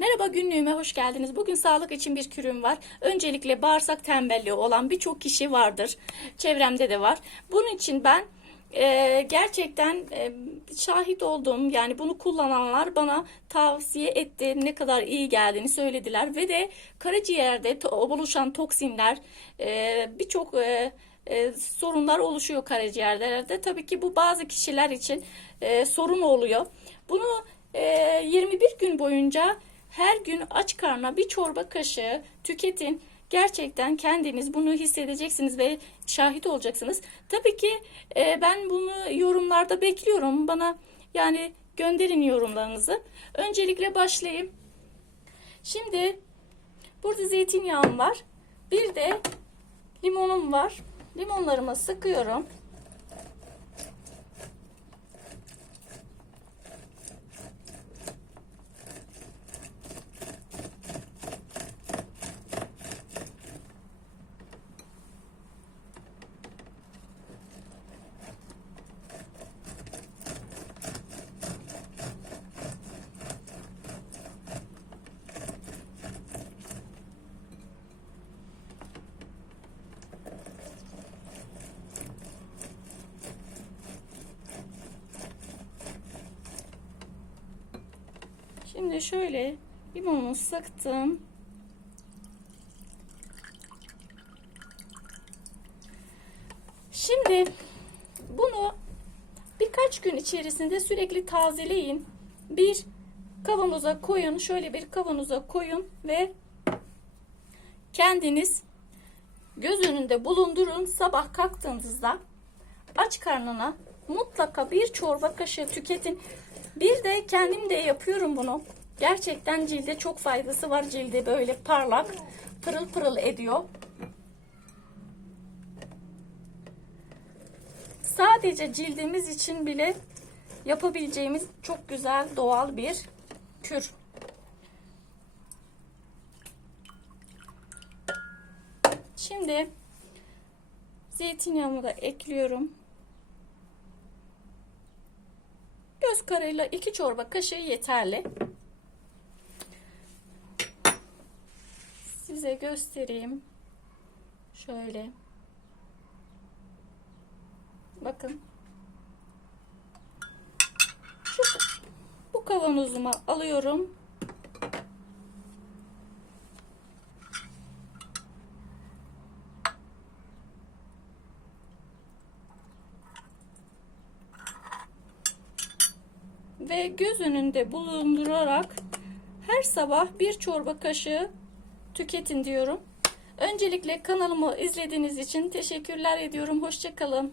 Merhaba günlüğüme hoş geldiniz. Bugün sağlık için bir kürüm var. Öncelikle bağırsak tembelliği olan birçok kişi vardır. Çevremde de var. Bunun için ben e, gerçekten e, şahit olduğum yani bunu kullananlar bana tavsiye etti. Ne kadar iyi geldiğini söylediler. Ve de karaciğerde oluşan toksinler e, birçok e, e, sorunlar oluşuyor karaciğerlerde. Tabii ki bu bazı kişiler için e, sorun oluyor. Bunu e, 21 gün boyunca her gün aç karnına bir çorba kaşığı tüketin. Gerçekten kendiniz bunu hissedeceksiniz ve şahit olacaksınız. Tabii ki e, ben bunu yorumlarda bekliyorum. Bana yani gönderin yorumlarınızı. Öncelikle başlayayım. Şimdi burada zeytinyağım var. Bir de limonum var. Limonlarımı sıkıyorum. Şimdi şöyle limonu sıktım. Şimdi bunu birkaç gün içerisinde sürekli tazeleyin. Bir kavanoza koyun. Şöyle bir kavanoza koyun ve kendiniz göz önünde bulundurun. Sabah kalktığınızda aç karnına mutlaka bir çorba kaşığı tüketin. Bir de kendim de yapıyorum bunu. Gerçekten cilde çok faydası var. Cilde böyle parlak, pırıl pırıl ediyor. Sadece cildimiz için bile yapabileceğimiz çok güzel doğal bir kür. Şimdi zeytinyağımı da ekliyorum. Göz kararıyla iki çorba kaşığı yeterli. Size göstereyim. Şöyle. Bakın. Şu, bu kavanozuma alıyorum. Ve göz önünde bulundurarak her sabah bir çorba kaşığı tüketin diyorum. Öncelikle kanalımı izlediğiniz için teşekkürler ediyorum. Hoşçakalın.